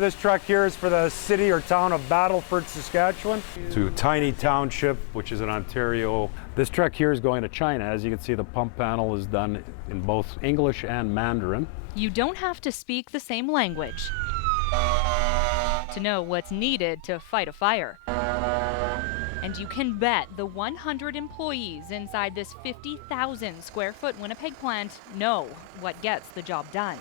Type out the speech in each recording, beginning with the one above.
This truck here is for the city or town of Battleford, Saskatchewan, to Tiny Township, which is in Ontario. This truck here is going to China. As you can see, the pump panel is done in both English and Mandarin. You don't have to speak the same language to know what's needed to fight a fire. And you can bet the 100 employees inside this 50,000 square foot Winnipeg plant know what gets the job done.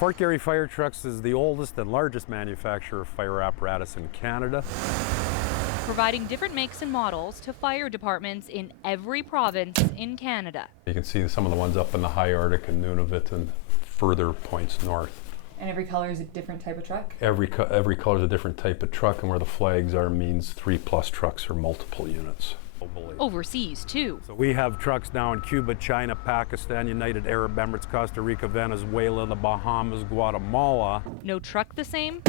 Fort Garry Fire Trucks is the oldest and largest manufacturer of fire apparatus in Canada. Providing different makes and models to fire departments in every province in Canada. You can see some of the ones up in the high Arctic and Nunavut and further points north. And every color is a different type of truck? Every color is a different type of truck, and where the flags are means 3+ trucks or multiple units. Overseas, too. So we have trucks now in Cuba, China, Pakistan, United Arab Emirates, Costa Rica, Venezuela, the Bahamas, Guatemala. No truck the same,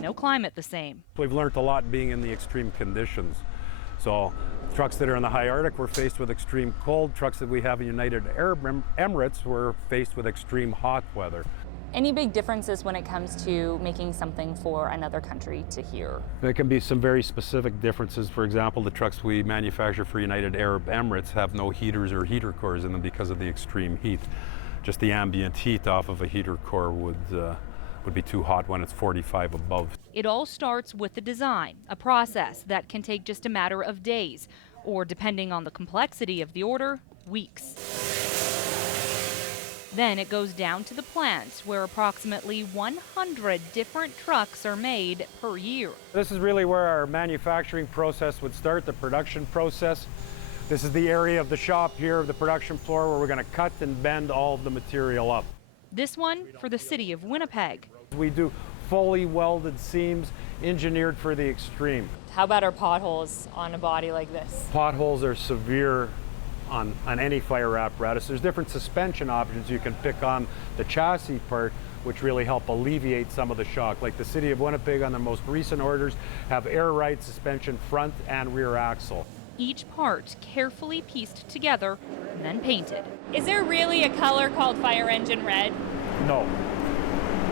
no climate the same. We've learned a lot being in the extreme conditions. So trucks that are in the high Arctic were faced with extreme cold. Trucks that we have in United Arab Emirates were faced with extreme hot weather. Any big differences when it comes to making something for another country to hear? There can be some very specific differences. For example, the trucks we manufacture for United Arab Emirates have no heaters or heater cores in them because of the extreme heat. Just the ambient heat off of a heater core would be too hot when it's 45 above. It all starts with the design, a process that can take just a matter of days, or depending on the complexity of the order, weeks. Then it goes down to the plant, where approximately 100 different trucks are made per year. This is really where our manufacturing process would start, the production process. This is the area of the shop here, the production floor, where we're going to cut and bend all of the material up. This one for the city of Winnipeg. We do fully welded seams, engineered for the extreme. How bad are potholes on a body like this? Potholes are severe on any fire apparatus. There's different suspension options you can pick on the chassis part, which really help alleviate some of the shock. Like the city of Winnipeg on their most recent orders have air ride suspension front and rear axle. Each part carefully pieced together and then painted. Is there really a color called fire engine red? No.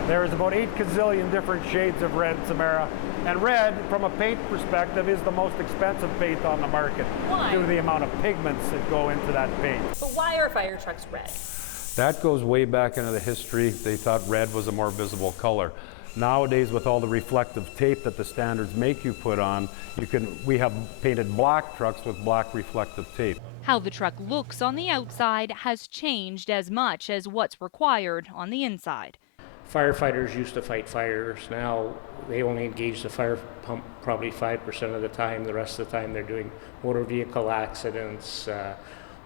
There's about 8 gazillion different shades of red, Samara. And red, from a paint perspective, is the most expensive paint on the market. Why? Due to the amount of pigments that go into that paint. But why are fire trucks red? That goes way back into the history. They thought red was a more visible color. Nowadays, with all the reflective tape that the standards make you put on, we have painted black trucks with black reflective tape. How the truck looks on the outside has changed as much as what's required on the inside. Firefighters used to fight fires. Now they only engage the fire pump probably 5% of the time. The rest of the time they're doing motor vehicle accidents,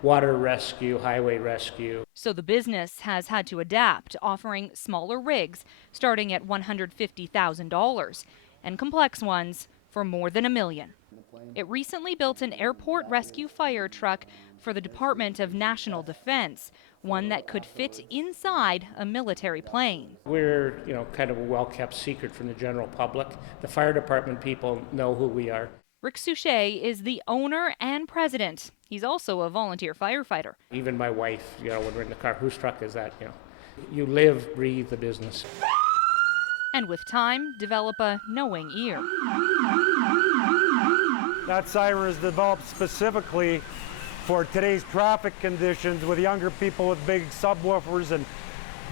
water rescue, highway rescue. So the business has had to adapt, offering smaller rigs starting at $150,000 and complex ones for more than $1 million. It recently built an airport rescue fire truck for the Department of National Defense, one that could fit inside a military plane. We're, kind of a well-kept secret from the general public. The fire department people know who we are. Rick Suchet is the owner and president. He's also a volunteer firefighter. Even my wife, when we're in the car, whose truck is that? You live, breathe the business. And with time, develop a knowing ear. That siren is developed specifically for today's traffic conditions with younger people with big subwoofers and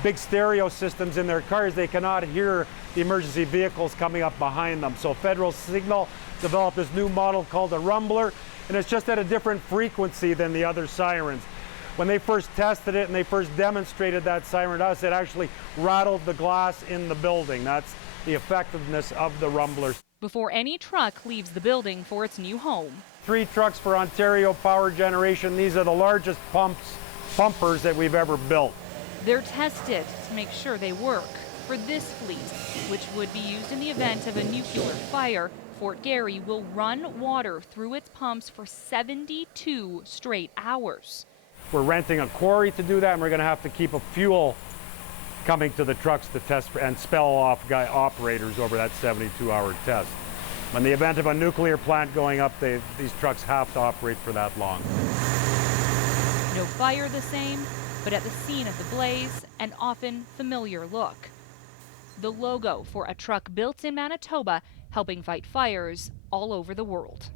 big stereo systems in their cars. They cannot hear the emergency vehicles coming up behind them. So Federal Signal developed this new model called a rumbler, and it's just at a different frequency than the other sirens. When they first tested it and they first demonstrated that siren to us, it actually rattled the glass in the building. That's the effectiveness of the rumbler. Before any truck leaves the building for its new home. 3 trucks for Ontario Power Generation. These are the largest pumpers that we've ever built. They're tested to make sure they work. For this fleet, which would be used in the event of a nuclear fire, Fort Garry will run water through its pumps for 72 straight hours. We're renting a quarry to do that, and we're going to have to keep a fuel coming to the trucks to test and spell off operators over that 72-hour test. In the event of a nuclear plant going up, these trucks have to operate for that long. No fire the same, but at the scene of the blaze, an often familiar look. the logo for a truck built in Manitoba, helping fight fires all over the world.